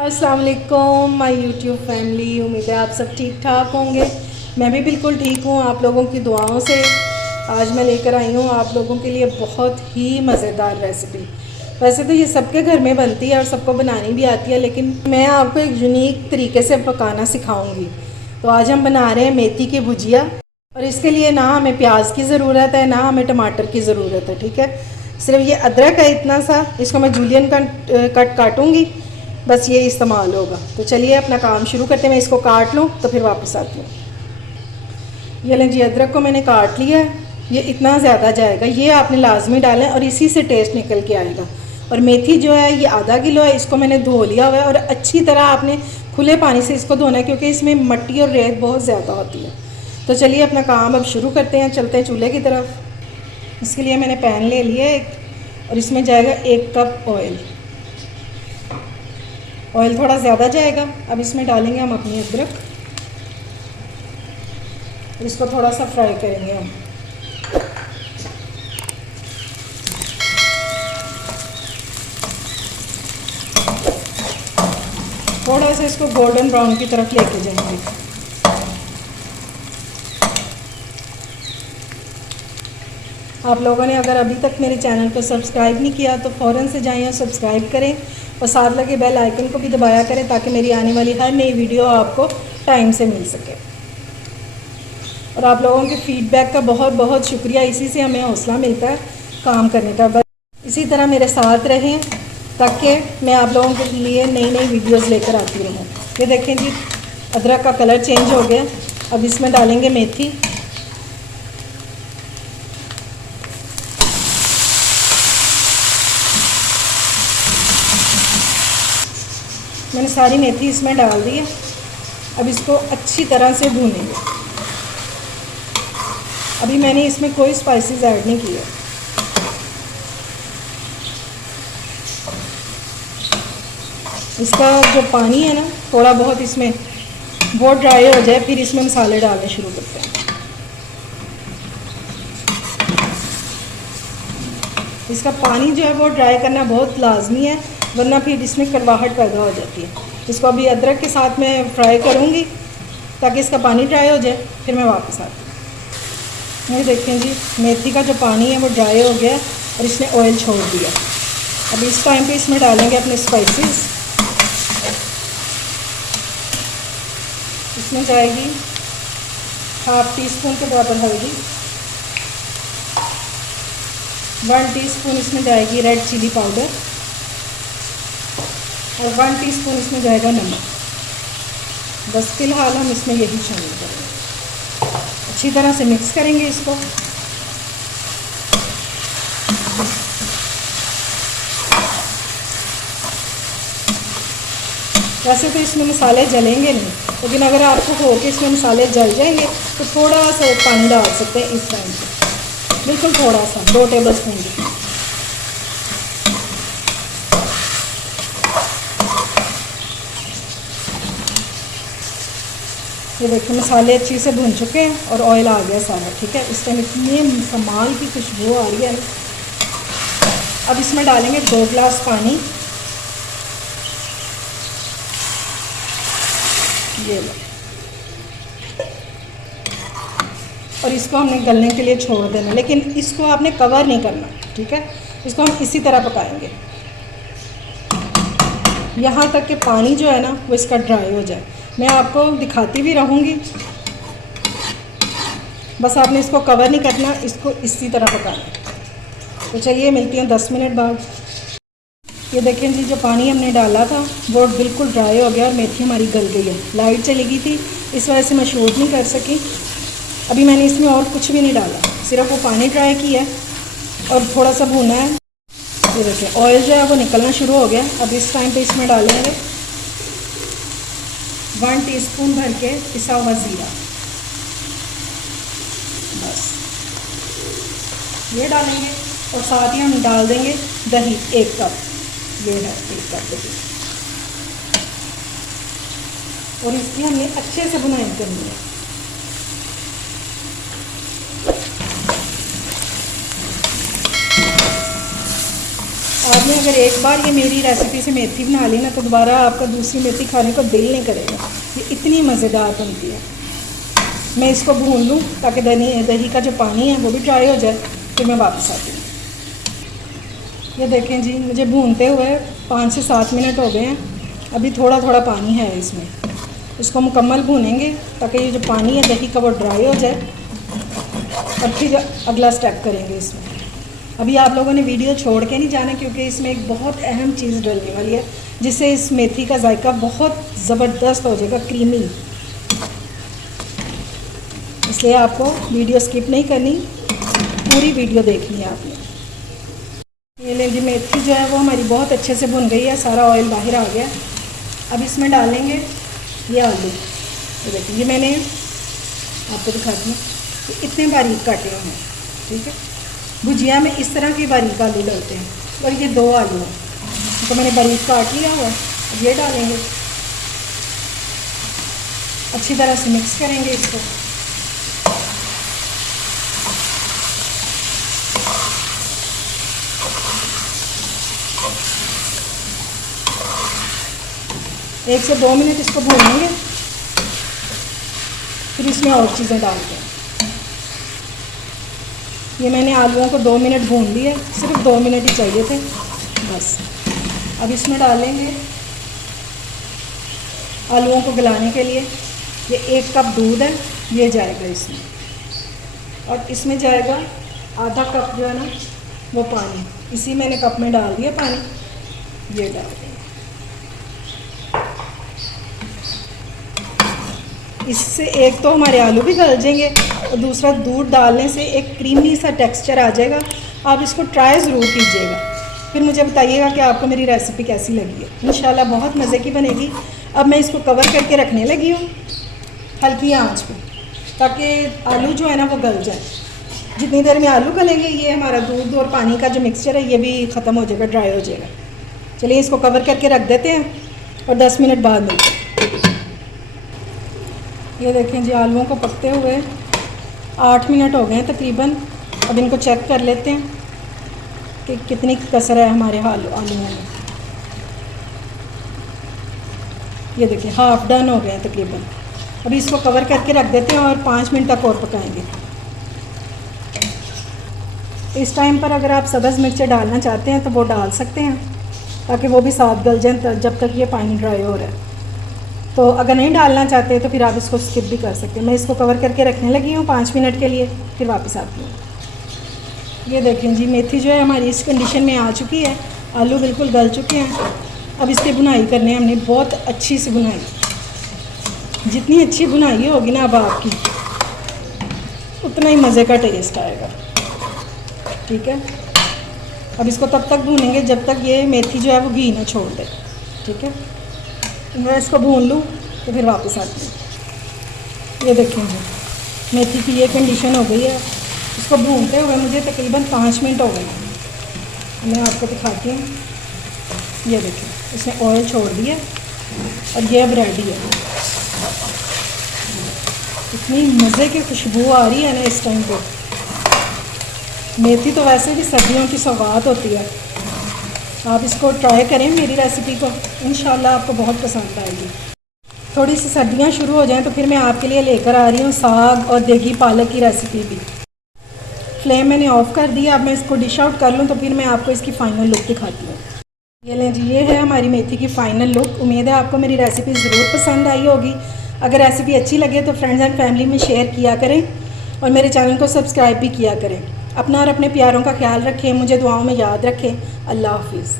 अस्सलाम वालेकुम my YouTube family. उम्मीद है आप सब ठीक ठाक होंगे। मैं भी बिल्कुल ठीक हूँ आप लोगों की दुआओं से। आज मैं लेकर आई हूँ आप लोगों के लिए बहुत ही मज़ेदार रेसिपी। वैसे तो ये सबके घर में बनती है और सबको बनानी भी आती है, लेकिन मैं आपको एक यूनिक तरीके से पकाना सिखाऊंगी। तो आज हम बना रहे हैं मेथी की भुजिया, और इसके लिए ना हमें प्याज की ज़रूरत है ना हमें टमाटर की ज़रूरत है। ठीक है, सिर्फ ये अदरक है इतना सा, इसको मैं जूलियन कट काटूँगी, बस ये इस्तेमाल होगा। तो चलिए अपना काम शुरू करते हैं। मैं इसको काट लूँ तो फिर वापस आती हूँ। ये लें जी, अदरक को मैंने काट लिया है। ये इतना ज़्यादा जाएगा, ये आपने लाजमी डालें और इसी से टेस्ट निकल के आएगा। और मेथी जो है ये आधा किलो है, इसको मैंने धो लिया हुआ है और अच्छी तरह आपने खुले पानी से इसको धोना है, क्योंकि इसमें मट्टी और रेत बहुत ज़्यादा होती है। तो चलिए अपना काम अब शुरू करते हैं, चलते हैं चूल्हे की तरफ। इसके लिए मैंने पैन ले लिया एक, और इसमें जाएगा 1 कप ऑयल। ऑयल थोड़ा ज़्यादा जाएगा। अब इसमें डालेंगे हम अपनी अदरक, इसको थोड़ा सा फ्राई करेंगे हम। थोड़ा सा इसको गोल्डन ब्राउन की तरफ लेके जाएंगे। आप लोगों ने अगर अभी तक मेरे चैनल को सब्सक्राइब नहीं किया तो फ़ौरन से जाएं और सब्सक्राइब करें, और साथ लगे बेल आइकन को भी दबाया करें, ताकि मेरी आने वाली हर नई वीडियो आपको टाइम से मिल सके। और आप लोगों के फीडबैक का बहुत बहुत शुक्रिया, इसी से हमें हौसला मिलता है काम करने का। बस इसी तरह मेरे साथ रहें, ताकि मैं आप लोगों के लिए नई नई वीडियोस लेकर आती रहूँ। ये देखें जी, अदरक का कलर चेंज हो गया। अब इसमें डालेंगे मेथी। मैंने सारी मेथी इसमें डाल दी है। अब इसको अच्छी तरह से भूनेंगे। अभी मैंने इसमें कोई स्पाइसेस ऐड नहीं किए। इसका जो पानी है ना, थोड़ा बहुत इसमें वो ड्राई हो जाए, फिर इसमें मसाले डालने शुरू करते हैं। इसका पानी जो है वो ड्राई करना बहुत लाजमी है, वरना फिर इसमें कड़वाहट पैदा हो जाती है। इसको अभी अदरक के साथ मैं फ्राई करूँगी ताकि इसका पानी ड्राई हो जाए, फिर मैं वापस आती हूँ। ये देखें जी, मेथी का जो पानी है वो ड्राई हो गया और इसने ऑयल छोड़ दिया। अब इस टाइम पे इसमें डालेंगे अपने स्पाइसेस। इसमें जाएगी 1/2 टीस्पून के बराबर हल्दी, 1 टीस्पून इसमें जाएगी रेड चिली पाउडर, और 1 टीस्पून इसमें जाएगा नमक। बस फिलहाल हम इसमें यही शामिल करेंगे। अच्छी तरह से मिक्स करेंगे इसको। वैसे तो इसमें मसाले जलेंगे नहीं, लेकिन अगर आपको हो कि इसमें मसाले जल जाएंगे तो थोड़ा सा पानी डाल सकते हैं इस टाइम पे, बिल्कुल थोड़ा सा, 2 टेबल स्पून। ये देखिए मसाले अच्छे से भुन चुके हैं और ऑयल आ गया सारा। ठीक है, इस टाइम इतनी कमाल की खुशबू आ रही है। अब इसमें डालेंगे 2 गिलास पानी। ये लो, और इसको हमने गलने के लिए छोड़ देना, लेकिन इसको आपने कवर नहीं करना। ठीक है, इसको हम इसी तरह पकाएंगे यहाँ तक कि पानी जो है ना वो इसका ड्राई हो जाए। मैं आपको दिखाती भी रहूँगी, बस आपने इसको कवर नहीं करना, इसको इसी तरह पकाना। तो चलिए मिलती हूँ 10 मिनट बाद। ये देखें जी, जो पानी हमने डाला था वो बिल्कुल ड्राई हो गया और मेथी हमारी गल गई है। लाइट चली गई थी, इस वजह से मैं शूट नहीं कर सकी। अभी मैंने इसमें और कुछ भी नहीं डाला, सिर्फ वो पानी ड्राई किया और थोड़ा सा भूना है। ये देखिए ऑयल जो है वो निकलना शुरू हो गया। अब इस टाइम पे इसमें डालेंगे 1 टीस्पून भर के पिसा हुआ ज़ीरा। बस ये डालेंगे, और साथ ही हम डाल देंगे दही 1 कप। ये है 1 कप दही, और इसकी हमने अच्छे से बुनाई करनी है। आपने अगर एक बार ये मेरी रेसिपी से मेथी बना ली ना तो दोबारा आपका दूसरी मेथी खाने को दिल नहीं करेगा। ये इतनी मज़ेदार बनती है। मैं इसको भून लूँ ताकि दही का जो पानी है वो भी ड्राई हो जाए, फिर मैं वापस आती हूँ। ये देखें जी, मुझे भूनते हुए 5 से 7 मिनट हो गए हैं। अभी थोड़ा थोड़ा पानी है इसमें। इसको मुकम्मल भूनेंगे ताकि ये जो पानी है दही का वो ड्राई हो जाए, और फिर अगला स्टेप करेंगे इसमें। अभी आप लोगों ने वीडियो छोड़ के नहीं जाना, क्योंकि इसमें एक बहुत अहम चीज़ डलने वाली है जिससे इस मेथी का जायका बहुत ज़बरदस्त हो जाएगा, क्रीमी। इसलिए आपको वीडियो स्किप नहीं करनी, पूरी वीडियो देखनी है आपने। ये लेंगे मेथी जो है वो हमारी बहुत अच्छे से भुन गई है, सारा ऑयल बाहर आ गया। अब इसमें डालेंगे ये आलू। ये देखिए, ये मैंने आपको दिखाती हूँ, इतने बारीक काटे हुए हैं, ठीक है। भुजिया में इस तरह के बारीक आलू डलते हैं, और ये 2 आलू हैं तो मैंने बारीक काट लिया हुआ। अब ये डालेंगे, अच्छी तरह से मिक्स करेंगे इसको। एक से 2 मिनट इसको भूनेंगे, फिर इसमें और चीज़ें डालते हैं। ये मैंने आलूओं को 2 मिनट भून लिए, सिर्फ 2 मिनट ही चाहिए थे बस। अब इसमें डालेंगे आलूओं को गलाने के लिए ये 1 कप दूध है, ये जाएगा इसमें, और इसमें जाएगा आधा कप जो है ना वो पानी। इसी मैंने कप में डाल दिया पानी, ये डाल देंगे। इससे एक तो हमारे आलू भी गल जाएंगे, और दूसरा दूध डालने से एक क्रीमी सा टेक्सचर आ जाएगा। आप इसको ट्राई ज़रूर कीजिएगा, फिर मुझे बताइएगा कि आपको मेरी रेसिपी कैसी लगी है। इंशाल्लाह बहुत मज़े की बनेगी। अब मैं इसको कवर करके रखने लगी हूँ हल्की आंच पे, ताकि आलू जो है ना वो गल जाए। जितनी देर में आलू गलेंगे ये हमारा दूध और पानी का जो मिक्सचर है ये भी ख़त्म हो जाएगा, ड्राई हो जाएगा। चलिए इसको कवर करके रख देते हैं और 10 मिनट बाद मिलते हैं। ये देखें जी, आलूओं को पकते हुए 8 मिनट हो गए हैं तकरीबन। अब इनको चेक कर लेते हैं कि कितनी कसर है हमारे आलूओं में। ये देखिए हाफ डन हो गए हैं तकरीबन। अभी इसको कवर करके रख देते हैं और 5 मिनट तक और पकाएंगे। इस टाइम पर अगर आप सब्ज़ मिर्च डालना चाहते हैं तो वो डाल सकते हैं, ताकि वो भी साथ गल जाए जब तक ये पानी ड्राई हो रहा है। तो अगर नहीं डालना चाहते तो फिर आप इसको स्किप भी कर सकते हैं। मैं इसको कवर करके रखने लगी हूँ 5 मिनट के लिए, फिर वापस आती हूँ। ये देखें जी, मेथी जो है हमारी इस कंडीशन में आ चुकी है, आलू बिल्कुल गल चुके हैं। अब इसकी बुनाई करनी है हमने, बहुत अच्छी सी बुनाई। जितनी अच्छी बुनाई होगी ना अब आपकी, उतना ही मज़े का टेस्ट आएगा, ठीक है। अब इसको तब तक भूनेंगे जब तक ये मेथी जो है वो घी ना छोड़ दे, ठीक है। मैं इसको भून लूँ तो फिर वापस आती हूँ। ये देखें जी, मेथी की ये कंडीशन हो गई है। इसको भूनते हुए मुझे तकरीबन 5 मिनट हो गए। मैं आपको दिखाती हूँ। ये देखें, इसने ऑयल छोड़ दिया और ये अब रेडी है। इतनी मज़े की खुशबू आ रही है ना इस टाइम पे। मेथी तो वैसे भी सर्दियों की सौगात होती है। आप इसको ट्राई करें मेरी रेसिपी को, इंशाल्लाह आपको बहुत पसंद आएगी। थोड़ी सी सर्दियाँ शुरू हो जाएं तो फिर मैं आपके लिए लेकर आ रही हूँ साग और देगी पालक की रेसिपी भी। फ्लेम मैंने ऑफ़ कर दिया। अब मैं इसको डिश आउट कर लूँ तो फिर मैं आपको इसकी फ़ाइनल लुक दिखाती हूँ। ये लें जी, ये है हमारी मेथी की फ़ाइनल लुक। उम्मीद है आपको मेरी रेसिपी ज़रूर पसंद आई होगी। अगर रेसिपी अच्छी लगे तो फ्रेंड्स एंड फैमिली में शेयर किया करें और मेरे चैनल को सब्सक्राइब भी किया करें। अपना और अपने प्यारों का ख्याल रखें, मुझे दुआओं में याद रखें। अल्लाह हाफिज़।